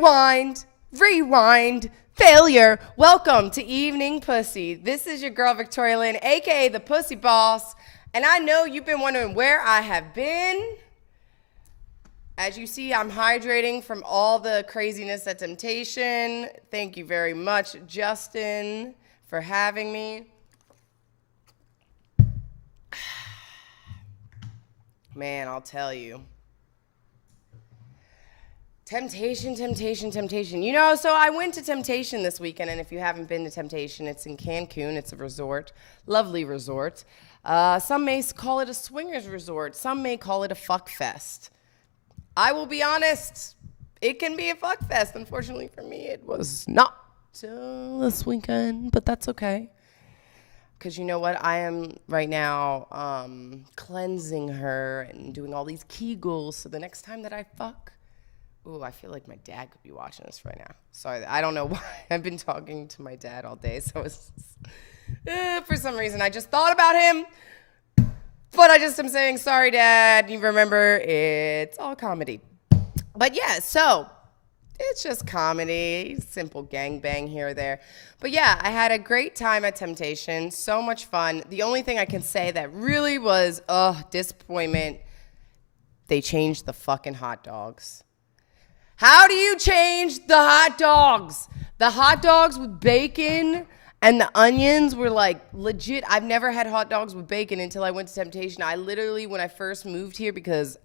Rewind, failure. Welcome to Evening Pussy. This is your girl, Victoria Lynn, a.k.a. the Pussy Boss. And I know you've been wondering where I have been. As you see, I'm hydrating from all the craziness at Temptation. Thank you very much, Justin, for having me. Man, I'll tell you. Temptation. You know, so I went to Temptation this weekend, and if you haven't been to Temptation, it's in Cancun. It's a resort, lovely resort. Some may call it a swingers resort. Some may call it a fuck fest. I will be honest, it can be a fuck fest. Unfortunately for me, it was not this weekend, but that's okay. Because you know what? I am right now cleansing her and doing all these Kegels, so the next time that I fuck, ooh, I feel like my dad could be watching this right now. Sorry, I don't know why. I've been talking to my dad all day, so it's for some reason I just thought about him. But I just am saying, sorry, Dad. You remember, it's all comedy. But yeah, so it's just comedy, simple gangbang here or there. But yeah, I had a great time at Temptation, so much fun. The only thing I can say that really was, disappointment, they changed the fucking hot dogs. How do you change the hot dogs? The hot dogs with bacon and the onions were like legit. I've never had hot dogs with bacon until I went to Temptation. I literally, when I first moved here, because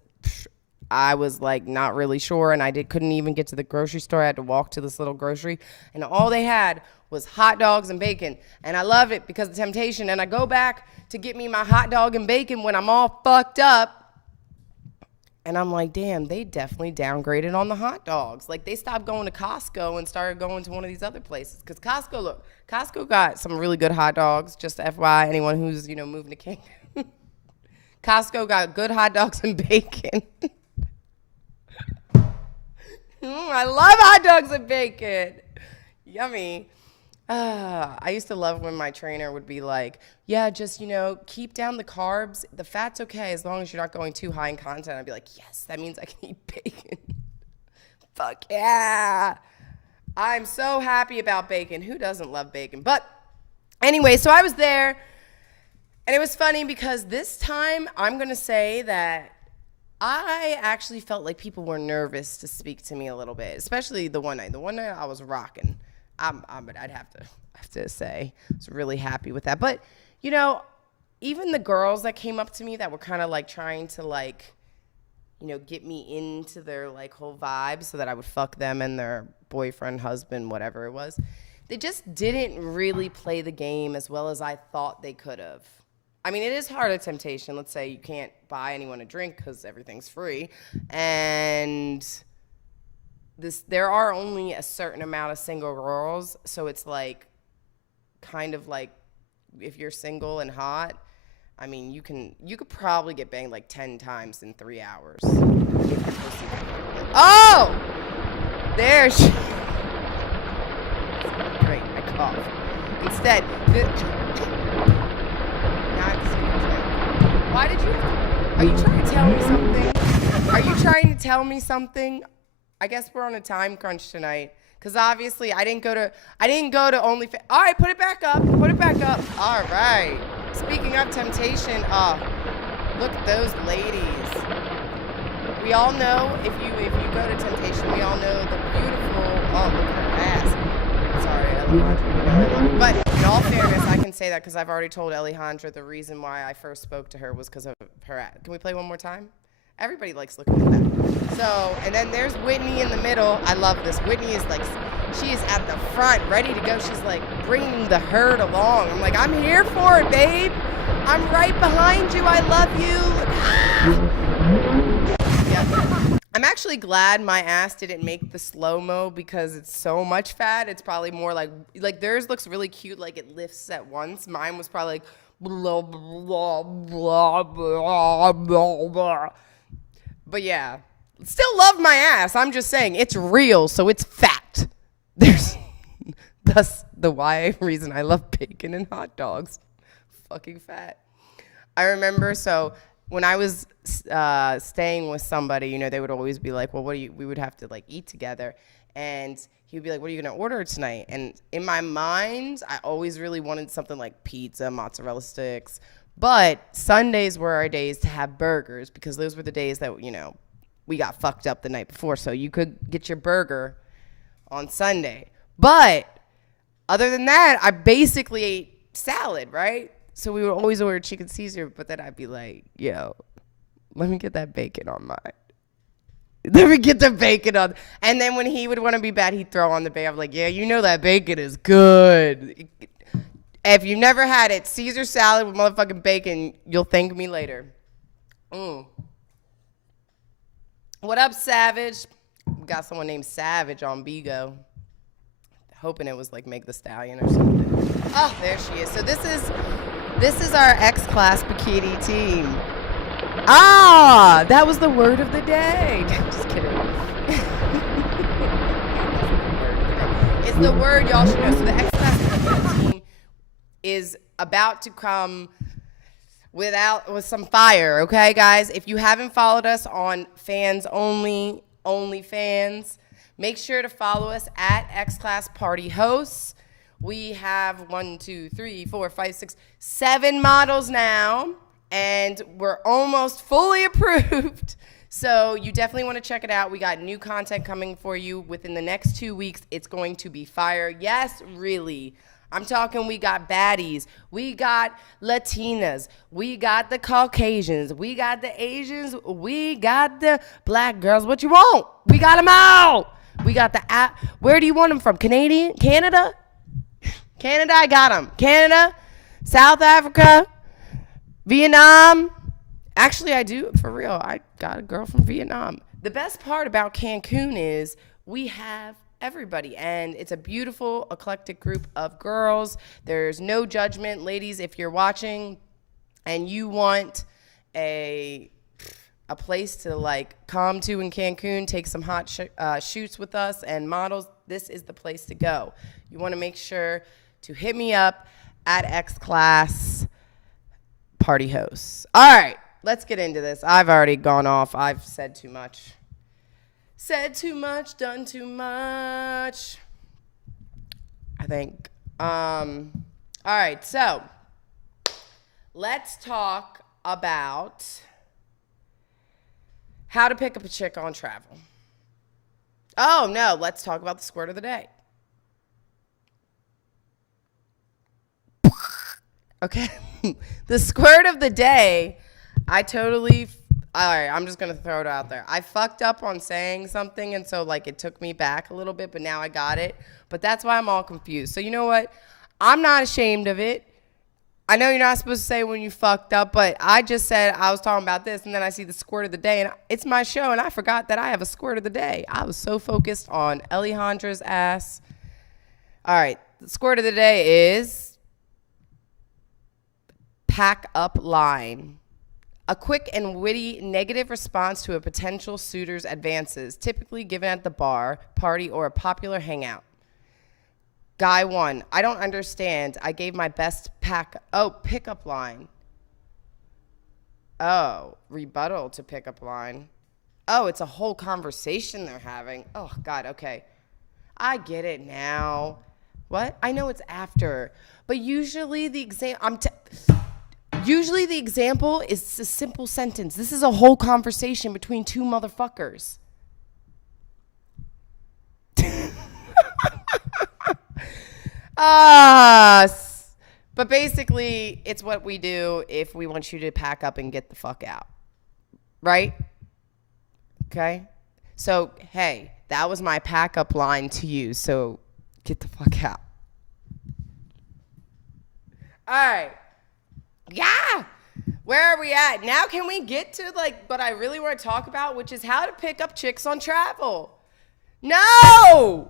I was like not really sure, and couldn't even get to the grocery store. I had to walk to this little grocery, and all they had was hot dogs and bacon. And I love it because of Temptation. And I go back to get me my hot dog and bacon when I'm all fucked up. And I'm like, damn, they definitely downgraded on the hot dogs. Like, they stopped going to Costco and started going to one of these other places. Because Costco got some really good hot dogs. Just FYI, anyone who's, moving to Cancun. Costco got good hot dogs and bacon. I love hot dogs and bacon. Yummy. I used to love when my trainer would be like, yeah, just, keep down the carbs. The fat's okay as long as you're not going too high in content. I'd be like, yes, that means I can eat bacon. Fuck yeah. I'm so happy about bacon. Who doesn't love bacon? But anyway, so I was there, and it was funny because this time I'm going to say that I actually felt like people were nervous to speak to me a little bit, especially the one night. The one night I was rocking. I'd have to say I was really happy with that. But, even the girls that came up to me that were kind of like trying to like, get me into their like whole vibe so that I would fuck them and their boyfriend, husband, whatever it was, they just didn't really play the game as well as I thought they could have. I mean, it is hard at Temptation. Let's say you can't buy anyone a drink because everything's free. And there are only a certain amount of single girls, so it's like kind of like if you're single and hot, I mean, you could probably get banged like 10 times in 3 hours. Oh! There she... Great, I coughed. Instead, now I have to see your chin. Why did you have to... Are you trying to tell me something? Are you trying to tell me something? I guess we're on a time crunch tonight, because obviously I didn't go to OnlyFans. All right, put it back up. All right. Speaking of Temptation, look at those ladies. We all know if you go to Temptation, we all know the beautiful. Oh, look at her ass. Sorry, Alejandra. But in all fairness, I can say that because I've already told Alejandra the reason why I first spoke to her was because of her ass. Can we play one more time? Everybody likes looking at that. So, and then there's Whitney in the middle. I love this. Whitney is like, she is at the front, ready to go. She's like bringing the herd along. I'm like, I'm here for it, babe. I'm right behind you. I love you. Yeah. I'm actually glad my ass didn't make the slow-mo because it's so much fat. It's probably more like theirs looks really cute, like it lifts at once. Mine was probably like blah, blah, blah, blah, blah, blah. But yeah, still love my ass. I'm just saying it's real, so it's fat. That's the reason I love bacon and hot dogs. Fucking fat. I remember, so when I was staying with somebody, you know, they would always be like, well, we would have to like eat together. And he would be like, what are you going to order tonight? And in my mind, I always really wanted something like pizza, mozzarella sticks. But Sundays were our days to have burgers because those were the days that, you know, we got fucked up the night before. So you could get your burger on Sunday. But other than that, I basically ate salad, right? So we would always order chicken Caesar, but then I'd be like, yo, let me get that bacon on mine. Let me get the bacon on. And then when he would want to be bad, he'd throw on the bacon. I'm like, yeah, you know that bacon is good. If you've never had it, Caesar salad with motherfucking bacon, you'll thank me later. What up, Savage? We got someone named Savage on Bigo. Hoping it was like Meg the Stallion or something. Oh, there she is. So this is our XClass bikini team. Ah, that was the word of the day. Just kidding. It's the word y'all should know. So the XClass bikini team is about to come with some fire, okay, guys? If you haven't followed us on Fans Only, OnlyFans, make sure to follow us at XClass Party Hosts. We have 1, 2, 3, 4, 5, 6, 7 models now, and we're almost fully approved. So you definitely want to check it out. We got new content coming for you within the next 2 weeks. It's going to be fire. Yes, really. I'm talking we got baddies, we got Latinas, we got the Caucasians, we got the Asians, we got the black girls. What you want? We got them all. We got the where do you want them from? Canada? Canada, I got them. Canada, South Africa, Vietnam. Actually, I do, for real. I got a girl from Vietnam. The best part about Cancun is we have everybody, and it's a beautiful, eclectic group of girls. There's no judgment. Ladies, if you're watching and you want a place to like come to in Cancun, take some hot shoots with us and models, this is the place to go. You want to make sure to hit me up at XClass Party Hosts. All right, let's get into this. I've already gone off. I've said too much. Said too much, done too much, I think. All right, so let's talk about how to pick up a chick on travel. Oh, no, let's talk about the squirt of the day. Okay, the squirt of the day, all right, I'm just going to throw it out there. I fucked up on saying something, and so, like, it took me back a little bit, but now I got it. But that's why I'm all confused. So you know what? I'm not ashamed of it. I know you're not supposed to say when you fucked up, but I just said I was talking about this, and then I see the squirt of the day, and it's my show, and I forgot that I have a squirt of the day. I was so focused on Alejandra's ass. All right, the squirt of the day is pack up line. A quick and witty negative response to a potential suitor's advances, typically given at the bar, party, or a popular hangout. Guy 1, I don't understand. I gave my best pickup line. Oh, rebuttal to pickup line. Oh, it's a whole conversation they're having. Oh, God, okay. I get it now. What? I know it's after. But usually the Usually the example is a simple sentence. This is a whole conversation between two motherfuckers. But basically, it's what we do if we want you to pack up and get the fuck out. Right? Okay? So, hey, that was my pack up line to you. So, get the fuck out. All right. Yeah. Where are we at? Now can we get to like what I really want to talk about, which is how to pick up chicks on travel? No,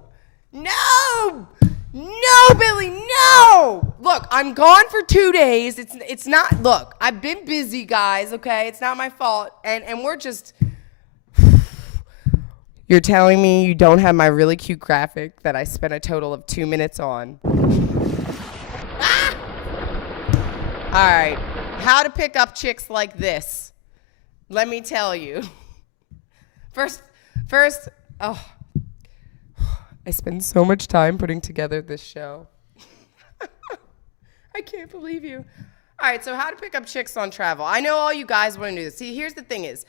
Billy, no. Look, I'm gone for 2 days. It's not, look, I've been busy, guys, okay? It's not my fault. And we're just, you're telling me you don't have my really cute graphic that I spent a total of 2 minutes on. All right, how to pick up chicks like this. Let me tell you. First, oh, I spend so much time putting together this show. I can't believe you. All right, so how to pick up chicks on travel. I know all you guys want to do this. See, here's the thing is,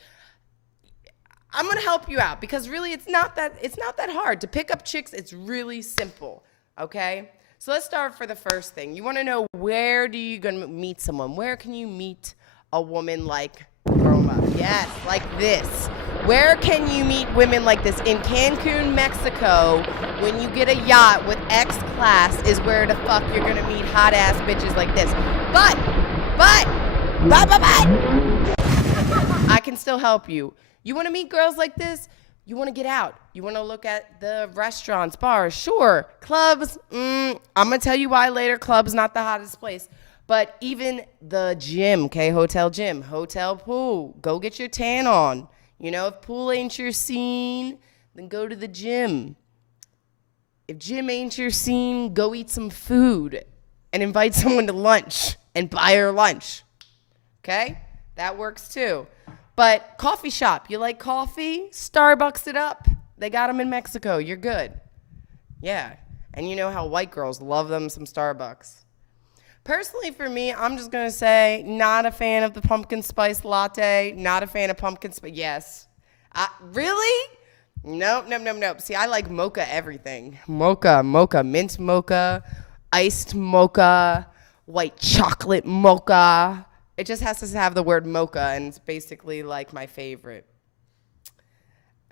I'm going to help you out because really it's not that hard. To pick up chicks, it's really simple, okay? So let's start for the first thing. You want to know, where do you going to meet someone? Where can you meet a woman like Roma? Yes, like this. Where can you meet women like this? In Cancun, Mexico, when you get a yacht with XClass is where the fuck you're going to meet hot-ass bitches like this. But, I can still help you. You want to meet girls like this? You want to get out. You want to look at the restaurants, bars, sure. Clubs, I'm going to tell you why later. Clubs not the hottest place. But even the gym, okay, hotel gym, hotel pool, go get your tan on. You know, if pool ain't your scene, then go to the gym. If gym ain't your scene, go eat some food and invite someone to lunch and buy her lunch. Okay? That works too. But coffee shop, you like coffee? Starbucks it up. They got them in Mexico. You're good. Yeah. And you know how white girls love them some Starbucks. Personally, for me, I'm just going to say, not a fan of the pumpkin spice latte. Not a fan of pumpkin spice. Yes. Really? Nope. See, I like mocha everything. Mocha, mint mocha, iced mocha, white chocolate mocha. It just has to have the word mocha, and it's basically like my favorite.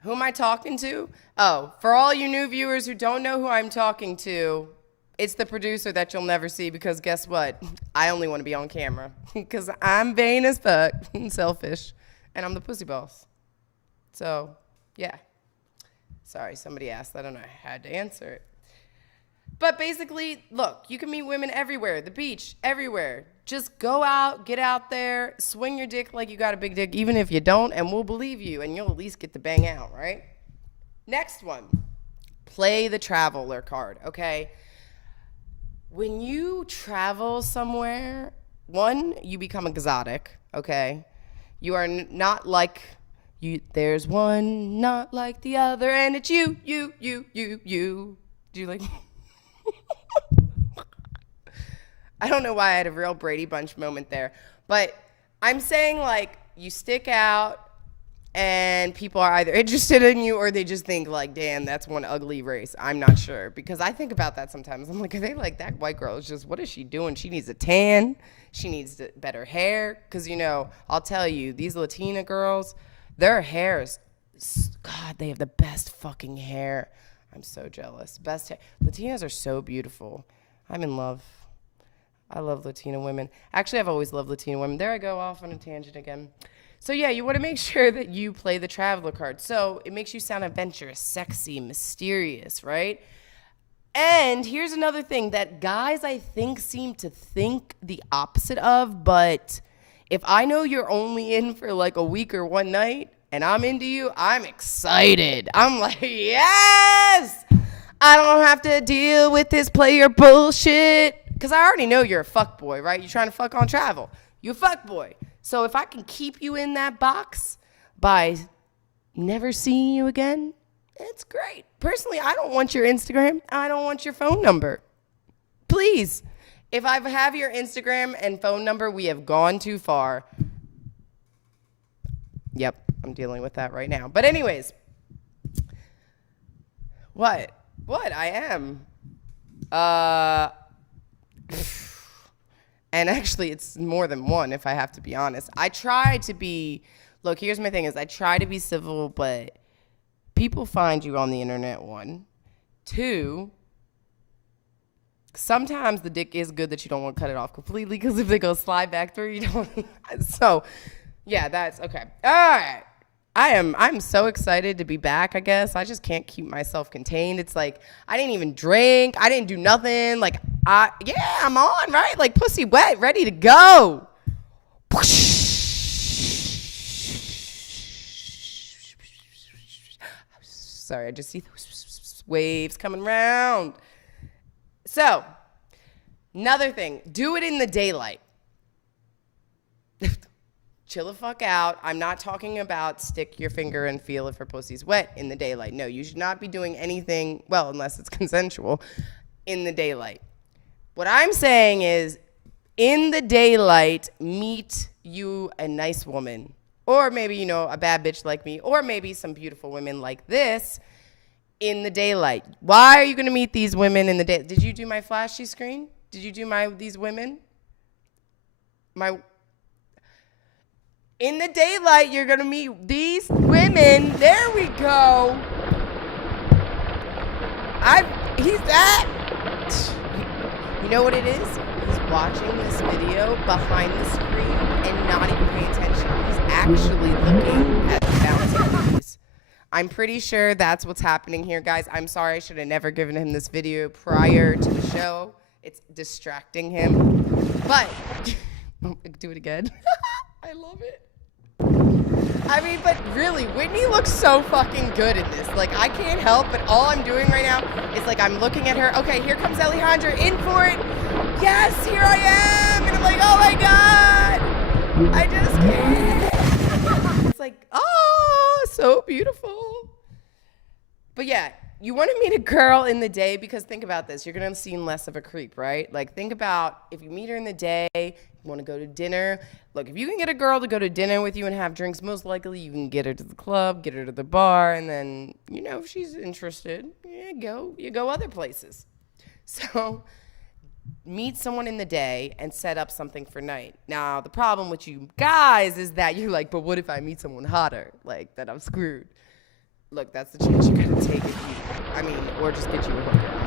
Who am I talking to? Oh, for all you new viewers who don't know who I'm talking to, it's the producer that you'll never see because guess what? I only want to be on camera because I'm vain as fuck and selfish, and I'm the pussy boss. So, yeah. Sorry, somebody asked that and I had to answer it. But basically, look, you can meet women everywhere, the beach, everywhere. Just go out, get out there, swing your dick like you got a big dick, even if you don't, and we'll believe you, and you'll at least get the bang out, right? Next one, play the traveler card, okay? When you travel somewhere, one, you become exotic, okay? You are not like, there's one not like the other, and it's you. Do you like... I don't know why I had a real Brady Bunch moment there, but I'm saying, like, you stick out and people are either interested in you or they just think, like, damn, that's one ugly race. I'm not sure, because I think about that sometimes. I'm like, are they like, that white girl is just, what is she doing? She needs a tan. She needs better hair. Because, you know, I'll tell you, these Latina girls, their hair is, God, they have the best fucking hair. I'm so jealous. Best hair. Latinas are so beautiful. I'm in love. I love Latina women. Actually, I've always loved Latina women. There I go off on a tangent again. So yeah, you want to make sure that you play the traveler card. So it makes you sound adventurous, sexy, mysterious, right? And here's another thing that guys, I think, seem to think the opposite of. But if I know you're only in for like a week or one night and I'm into you, I'm excited. I'm like, yes! I don't have to deal with this player bullshit. Because I already know you're a fuckboy, right? You're trying to fuck on travel. You're a fuckboy. So if I can keep you in that box by never seeing you again, it's great. Personally, I don't want your Instagram. I don't want your phone number. Please. If I have your Instagram and phone number, we have gone too far. Yep, I'm dealing with that right now. But anyways. What? I am. And actually, it's more than one, if I have to be honest. I try to be, look, here's my thing is I try to be civil, but people find you on the internet, one. Two, sometimes the dick is good that you don't want to cut it off completely, because if they go slide back through, you don't. So, yeah, that's okay. All right. I'm so excited to be back, I guess. I just can't keep myself contained. It's like, I didn't even drink. I didn't do nothing. Like, I'm on, right? Like, pussy wet, ready to go. Sorry, I just see those waves coming around. So, another thing, do it in the daylight. chill the fuck out. I'm not talking about stick your finger and feel if her pussy's wet in the daylight. No, you should not be doing anything, well, unless it's consensual, in the daylight. What I'm saying is, in the daylight, meet you a nice woman. Or maybe, you know, a bad bitch like me. Or maybe some beautiful women like this in the daylight. Why are you going to meet these women in the day? Did you do my flashy screen? Did you do these women? In the daylight, you're going to meet these women. There we go. He's that. You know what it is? He's watching this video behind the screen and not even paying attention. He's actually looking at the bouncing keys. I'm pretty sure that's what's happening here, guys. I'm sorry. I should have never given him this video prior to the show. It's distracting him. But, do it again. I love it. I mean, but really, Whitney looks so fucking good in this. Like, I can't help, but all I'm doing right now is, like, I'm looking at her. Okay, here comes Alejandra, in for it. Yes, here I am. And I'm like, oh my God. I just can't. It's like, oh, so beautiful. But yeah, you want to meet a girl in the day because think about this. You're going to seem less of a creep, right? Like, think about if you meet her in the day, you want to go to dinner. Look, if you can get a girl to go to dinner with you and have drinks, most likely you can get her to the club, get her to the bar, and then, you know, if she's interested, you go other places. So meet someone in the day and set up something for night. Now, the problem with you guys is that you're like, but what if I meet someone hotter? Like, that I'm screwed. Look, that's the chance you gotta take or just get you a hooker.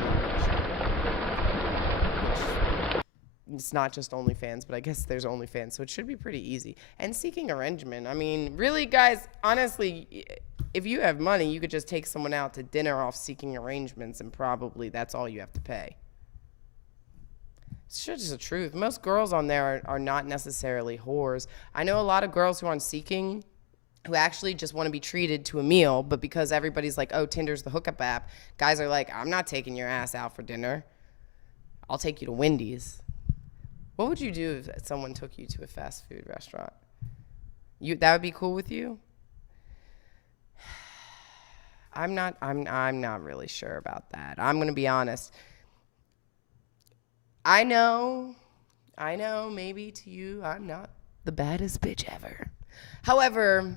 It's not just OnlyFans, but I guess there's OnlyFans, so it should be pretty easy. And seeking arrangement. I mean, really, guys, honestly, if you have money, you could just take someone out to dinner off seeking arrangements, and probably that's all you have to pay. It's just the truth. Most girls on there are not necessarily whores. I know a lot of girls who are on Seeking who actually just want to be treated to a meal, but because everybody's like, oh, Tinder's the hookup app, guys are like, I'm not taking your ass out for dinner. I'll take you to Wendy's. What would you do if someone took you to a fast food restaurant? That would be cool with you? I'm not really sure about that. I'm going to be honest. I know, maybe to you, I'm not the baddest bitch ever. However,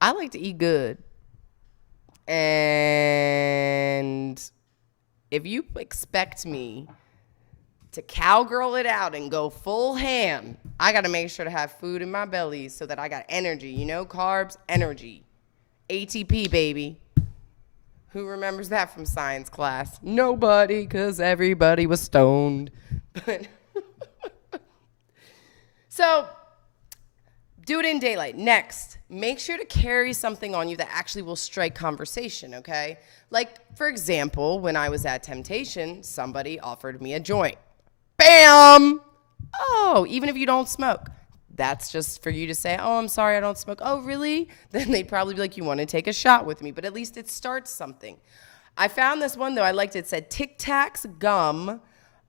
I like to eat good. And if you expect me to cowgirl it out and go full ham, I got to make sure to have food in my belly so that I got energy. You know, carbs, energy. ATP, baby. Who remembers that from science class? Nobody, because everybody was stoned. So, do it in daylight. Next, make sure to carry something on you that actually will strike conversation, okay? Like, for example, when I was at Temptation, somebody offered me a joint. Bam! Oh, even if you don't smoke. That's just for you to say, oh, I'm sorry, I don't smoke. Oh, really? Then they'd probably be like, you want to take a shot with me? But at least it starts something. I found this one, though. I liked it. It said Tic Tacs, gum,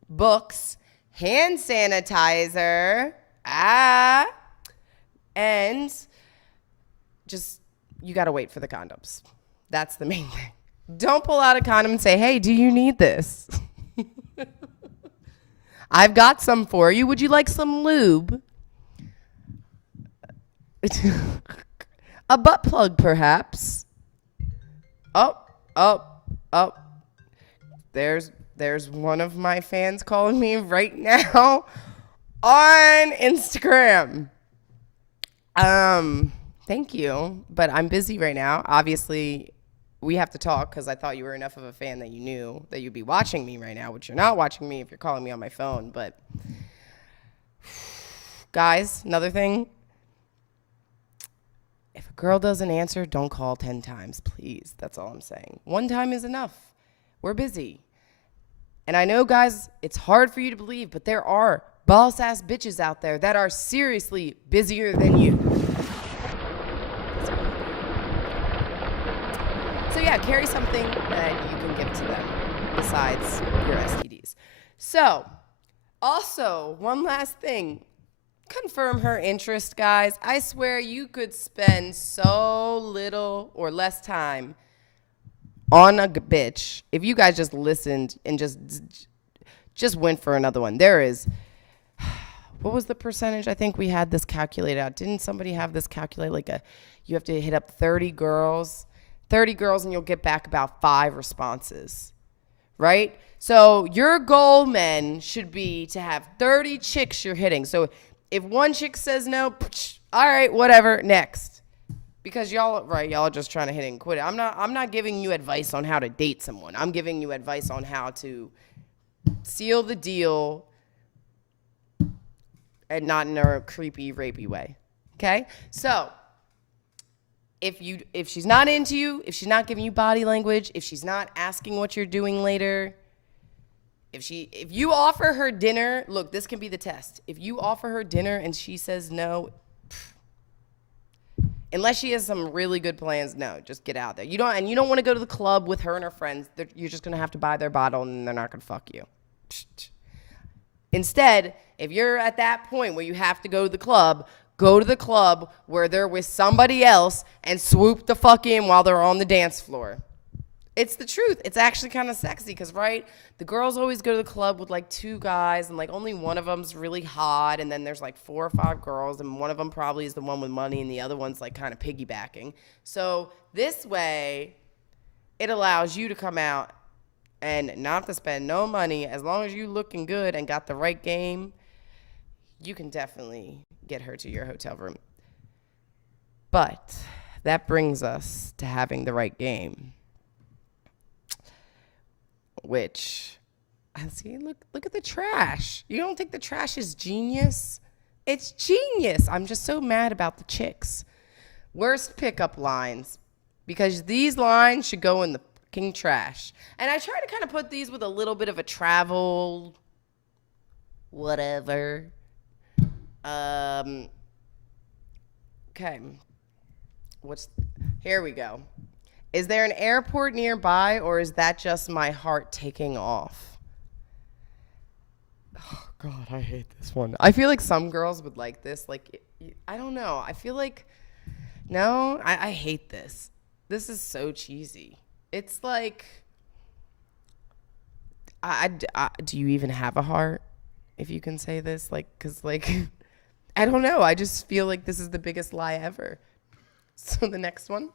books, hand sanitizer, and just, you got to wait for the condoms. That's the main thing. Don't pull out a condom and say, hey, do you need this? I've got some for you. Would you like some lube? A butt plug, perhaps. Oh. There's one of my fans calling me right now on Instagram. Thank you, but I'm busy right now. Obviously, we have to talk because I thought you were enough of a fan that you knew that you'd be watching me right now, which you're not watching me if you're calling me on my phone. But guys, another thing. If a girl doesn't answer, don't call 10 times, please. That's all I'm saying. One time is enough. We're busy. And I know, guys, it's hard for you to believe, but there are boss-ass bitches out there that are seriously busier than you. So yeah, carry something that you can give to them besides your STDs. So, also, one last thing. confirm her interest, guys. I swear you could spend so little or less time on a bitch if you guys just listened and just went for another one. There is, what was the percentage? I think we had this calculated out. Didn't somebody have this calculated? Like you have to hit up 30 girls and you'll get back about 5 responses, right? So your goal, men, should be to have 30 chicks you're hitting. So if one chick says no, all right, whatever, next. Because y'all are just trying to hit it and quit it. I'm not giving you advice on how to date someone. I'm giving you advice on how to seal the deal and not in a creepy, rapey way. Okay? So if she's not into you, if she's not giving you body language, if she's not asking what you're doing later, if you offer her dinner, look, this can be the test. If you offer her dinner and she says no, unless she has some really good plans, no, just get out there. You don't want to go to the club with her and her friends. You're just going to have to buy their bottle and they're not going to fuck you. Instead, if you're at that point where you have to go to the club where they're with somebody else and swoop the fuck in while they're on the dance floor. It's the truth. It's actually kind of sexy because, right, the girls always go to the club with, like, 2 guys and, like, only one of them's really hot, and then there's, like, 4 or 5 girls, and one of them probably is the one with money, and the other one's, like, kind of piggybacking. So this way, it allows you to come out and not to spend no money. As long as you looking good and got the right game, you can definitely get her to your hotel room. But that brings us to having the right game. Which, see, look at the trash. You don't think the trash is genius? It's genius. I'm just so mad about the chicks. Worst pickup lines. Because these lines should go in the fucking trash. And I try to kind of put these with a little bit of a travel, whatever. Okay. Here we go. Is there an airport nearby, or is that just my heart taking off? Oh, God, I hate this one. I feel like some girls would like this. Like, I don't know. I feel like, no, I hate this. This is so cheesy. It's like, do you even have a heart, if you can say this? Like, because, like, I don't know. I just feel like this is the biggest lie ever. So the next one.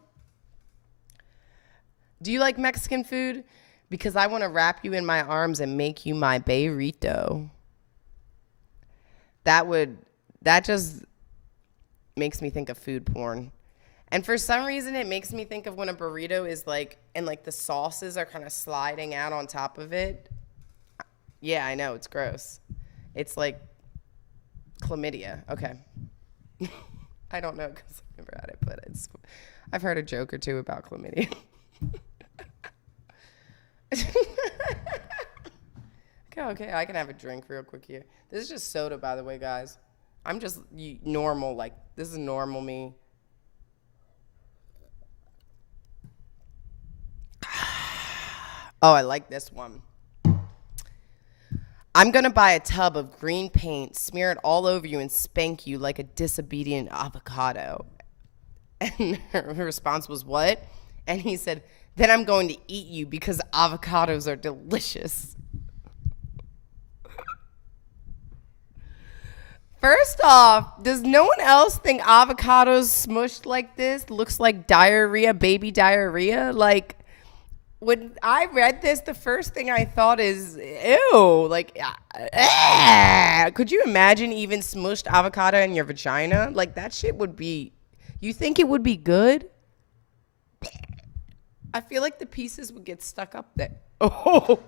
Do you like Mexican food? Because I want to wrap you in my arms and make you my burrito. That just makes me think of food porn. And for some reason, it makes me think of when a burrito is like, and like the sauces are kind of sliding out on top of it. Yeah, I know, it's gross. It's like chlamydia. Okay. I don't know because I've never had it, but I've heard a joke or two about chlamydia. Okay, I can have a drink real quick here. This is just soda, by the way, guys. I'm just normal, like, this is normal me. Oh, I like this one. I'm going to buy a tub of green paint, smear it all over you, and spank you like a disobedient avocado. And her response was, what? And he said, then I'm going to eat you because avocados are delicious. First off, does no one else think avocados smushed like this looks like diarrhea, baby diarrhea? Like, when I read this, the first thing I thought is, ew, like, could you imagine even smushed avocado in your vagina? Like, that shit would be, you think it would be good? I feel like the pieces would get stuck up there. Oh.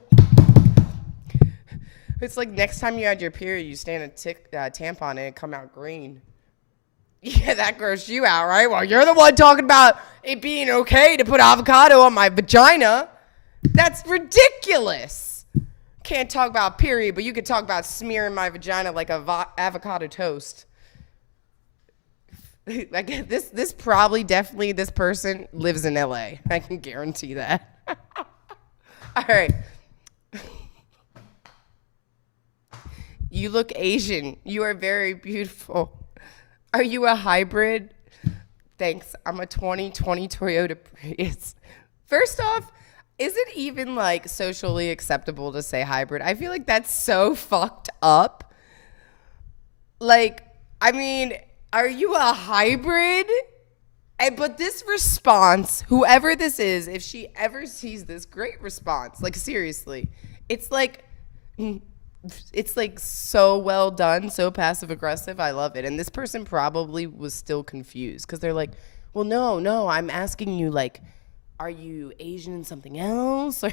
It's like next time you had your period, you stand a tampon and it come out green. Yeah, that grossed you out, right? Well, you're the one talking about it being okay to put avocado on my vagina. That's ridiculous. Can't talk about period, but you could talk about smearing my vagina like a avocado toast. Like this probably definitely this person lives in LA. I can guarantee that. All right. You look Asian. You are very beautiful. Are you a hybrid? Thanks. I'm a 2020 Toyota Prius. First off, is it even like socially acceptable to say hybrid? I feel like that's so fucked up. Like, I mean, are you a hybrid? But this response, whoever this is, if she ever sees this, great response. Like, seriously, it's like so well done, so passive aggressive. I love it. And this person probably was still confused because they're like, well, no, I'm asking you, like, are you Asian in something else? Or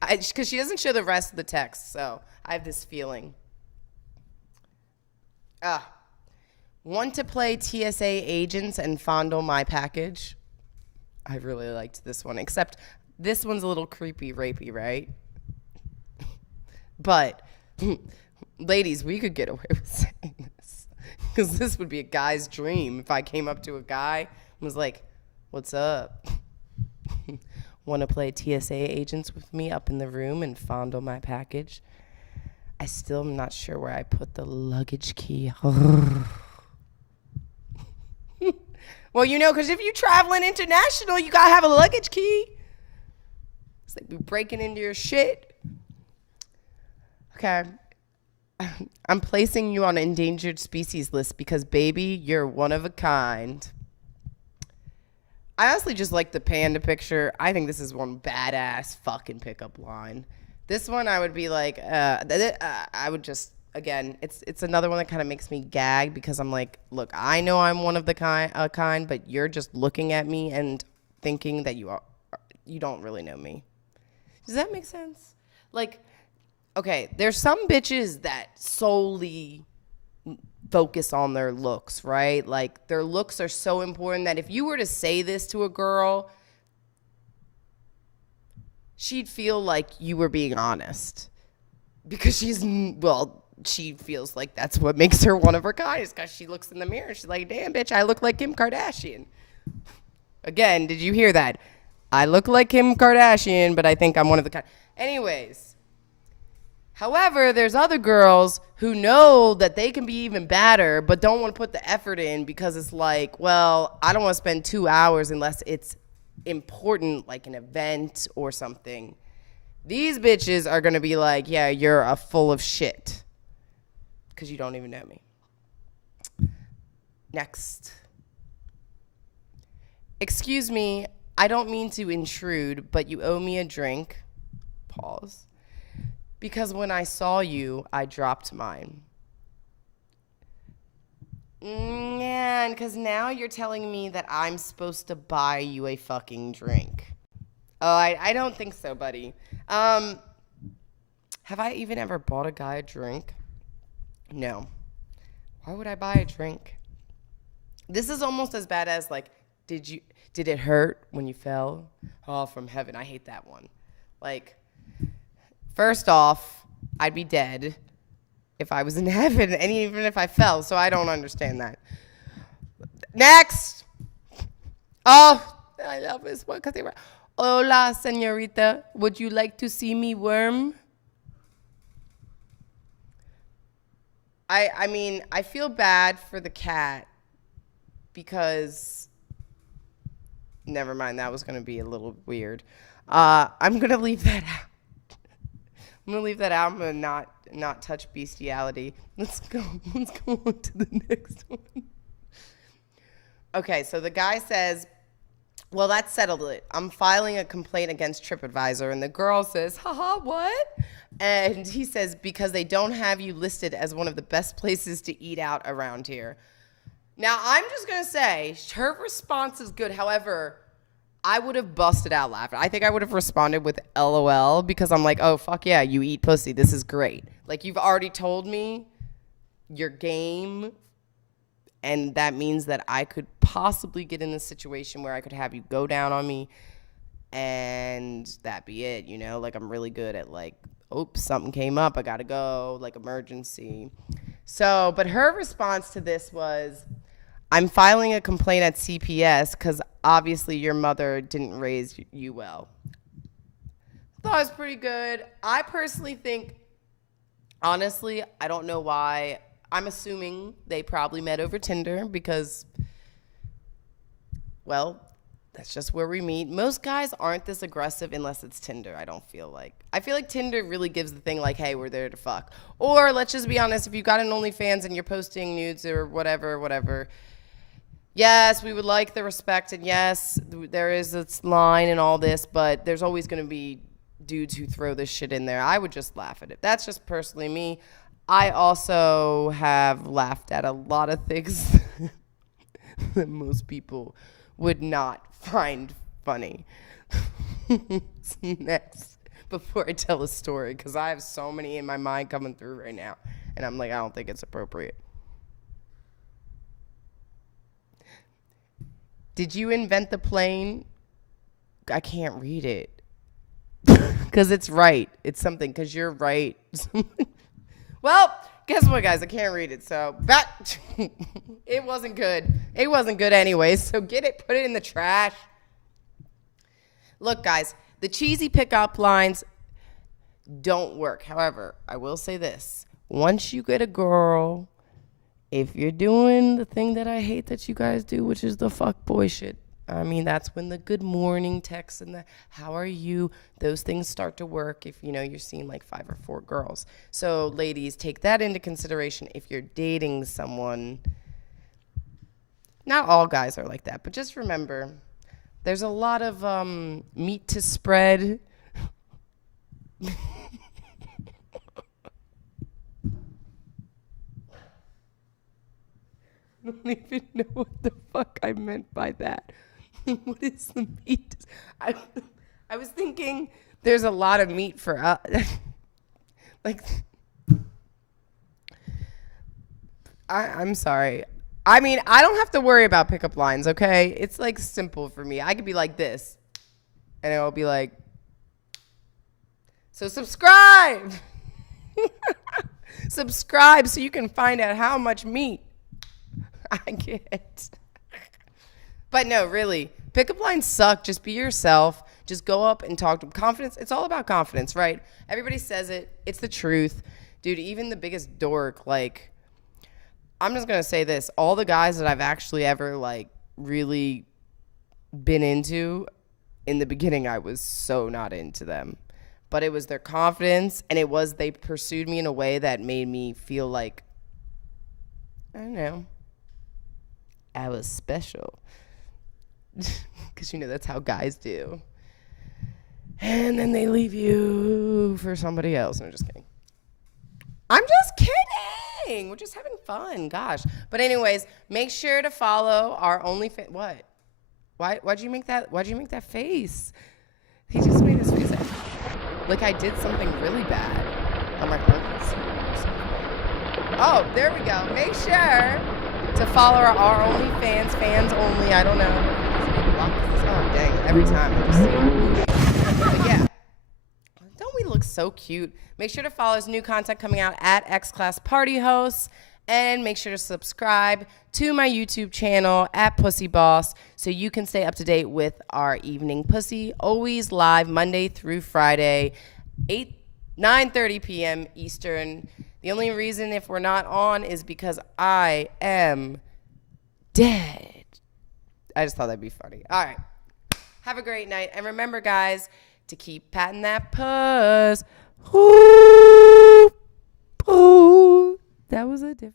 because she doesn't show the rest of the text, so I have this feeling. Want to play TSA agents and fondle my package? I really liked this one, except this one's a little creepy, rapey, right? But, ladies, we could get away with saying this. Because this would be a guy's dream if I came up to a guy and was like, what's up? Want to play TSA agents with me up in the room and fondle my package? I still am not sure where I put the luggage key. Well, you know, because if you're traveling international, you got to have a luggage key. It's like we breaking into your shit. Okay. I'm placing you on an endangered species list because, baby, you're one of a kind. I honestly just like the panda picture. I think this is one badass fucking pickup line. This one I would be like, I would just, again, it's another one that kind of makes me gag because I'm like, look, I know I'm one of the kind, but you're just looking at me and thinking that you don't really know me. Does that make sense? Like, okay, there's some bitches that solely focus on their looks, right? Like, their looks are so important that if you were to say this to a girl, she'd feel like you were being honest because she feels like that's what makes her one of her kind, is because she looks in the mirror and she's like, damn, bitch, I look like Kim Kardashian. Again, did you hear that? I look like Kim Kardashian, but I think I'm one of the kind. Anyways. However, there's other girls who know that they can be even badder, but don't want to put the effort in because it's like, well, I don't want to spend 2 hours unless it's important, like an event or something. These bitches are going to be like, yeah, you're a full of shit because you don't even know me. Next. Excuse me, I don't mean to intrude, but you owe me a drink. Pause. Because when I saw you, I dropped mine. Man, because now you're telling me that I'm supposed to buy you a fucking drink. Oh, I don't think so, buddy. Have I even ever bought a guy a drink? No. Why would I buy a drink? This is almost as bad as, like, did it hurt when you fell? Oh, from heaven. I hate that one. Like, first off, I'd be dead if I was in heaven, and even if I fell, so I don't understand that. Next. Oh, I love this one because they were, hola, señorita, would you like to see me worm? I mean, I feel bad for the cat because, never mind, that was going to be a little weird. I'm going to leave that out. I'm going to leave that out. I'm going to not touch bestiality. Let's go on to the next one. Okay, so the guy says, well, that settled it. I'm filing a complaint against TripAdvisor. And the girl says, haha, what? And he says, because they don't have you listed as one of the best places to eat out around here. Now, I'm just going to say, her response is good. However, I would have busted out laughing. I think I would have responded with LOL because I'm like, oh, fuck yeah, you eat pussy. This is great. Like, you've already told me your game, and that means that I could possibly get in a situation where I could have you go down on me, and that be it, you know? Like, I'm really good at, like, oops, something came up, I gotta go, like, emergency. So, but her response to this was, I'm filing a complaint at CPS because obviously your mother didn't raise you well. I thought it was pretty good. I personally think Honestly, I don't know why. I'm assuming they probably met over Tinder because, well, that's just where we meet. Most guys aren't this aggressive unless it's Tinder, I don't feel like. I feel like Tinder really gives the thing like, hey, we're there to fuck. Or let's just be honest, if you got an OnlyFans and you're posting nudes or whatever, yes, we would like the respect, and yes, there is this line and all this, but there's always going to be dudes who throw this shit in there. I would just laugh at it. That's just personally me. I also have laughed at a lot of things that most people would not find funny. Next, before I tell a story, because I have so many in my mind coming through right now, and I'm like, I don't think it's appropriate. Did you invent the plane? I can't read it. Because it's right. It's something, because you're right. Well, guess what, guys? I can't read it, so back. It wasn't good. It wasn't good anyways, so get it, put it in the trash. Look, guys, the cheesy pickup lines don't work. However, I will say this. Once you get a girl, if you're doing the thing that I hate that you guys do, which is the fuck boy shit, I mean, that's when the good morning texts and the how are you, those things start to work if, you know, you're seeing like 5 or 4 girls. So, ladies, take that into consideration if you're dating someone. Not all guys are like that, but just remember, there's a lot of meat to spread. I don't even know what the fuck I meant by that. What is the meat? I was thinking there's a lot of meat for us. Like, I'm sorry. I mean, I don't have to worry about pickup lines, okay? It's like simple for me. I could be like this, and it'll be like, so subscribe. Subscribe so you can find out how much meat I get. But no, really, pickup lines suck. Just be yourself. Just go up and talk to them. Confidence, it's all about confidence, right? Everybody says it. It's the truth. Dude, even the biggest dork, like, I'm just going to say this. All the guys that I've actually ever, like, really been into, in the beginning, I was so not into them. But it was their confidence, and it was they pursued me in a way that made me feel like, I don't know, I was special. Because, you know, that's how guys do. And then they leave you for somebody else. I'm just kidding. I'm just kidding. We're just having fun. Gosh. But anyways, make sure to follow our OnlyFans. What? Why'd you make that face? He just made his face. Like I did something really bad on my purpose. Oh, there we go. Make sure to follow our OnlyFans, fans only. I don't know. Oh, dang. Every time I just see it. But yeah. Don't we look so cute? Make sure to follow his new content coming out at XClass Party Hosts. And make sure to subscribe to my YouTube channel at PooseBoss so you can stay up to date with our evening pussy. Always live Monday through Friday, 9:30 p.m. Eastern. The only reason if we're not on is because I am dead. I just thought that'd be funny. All right. Have a great night. And remember, guys, to keep patting that puss. Ooh, ooh. That was a different.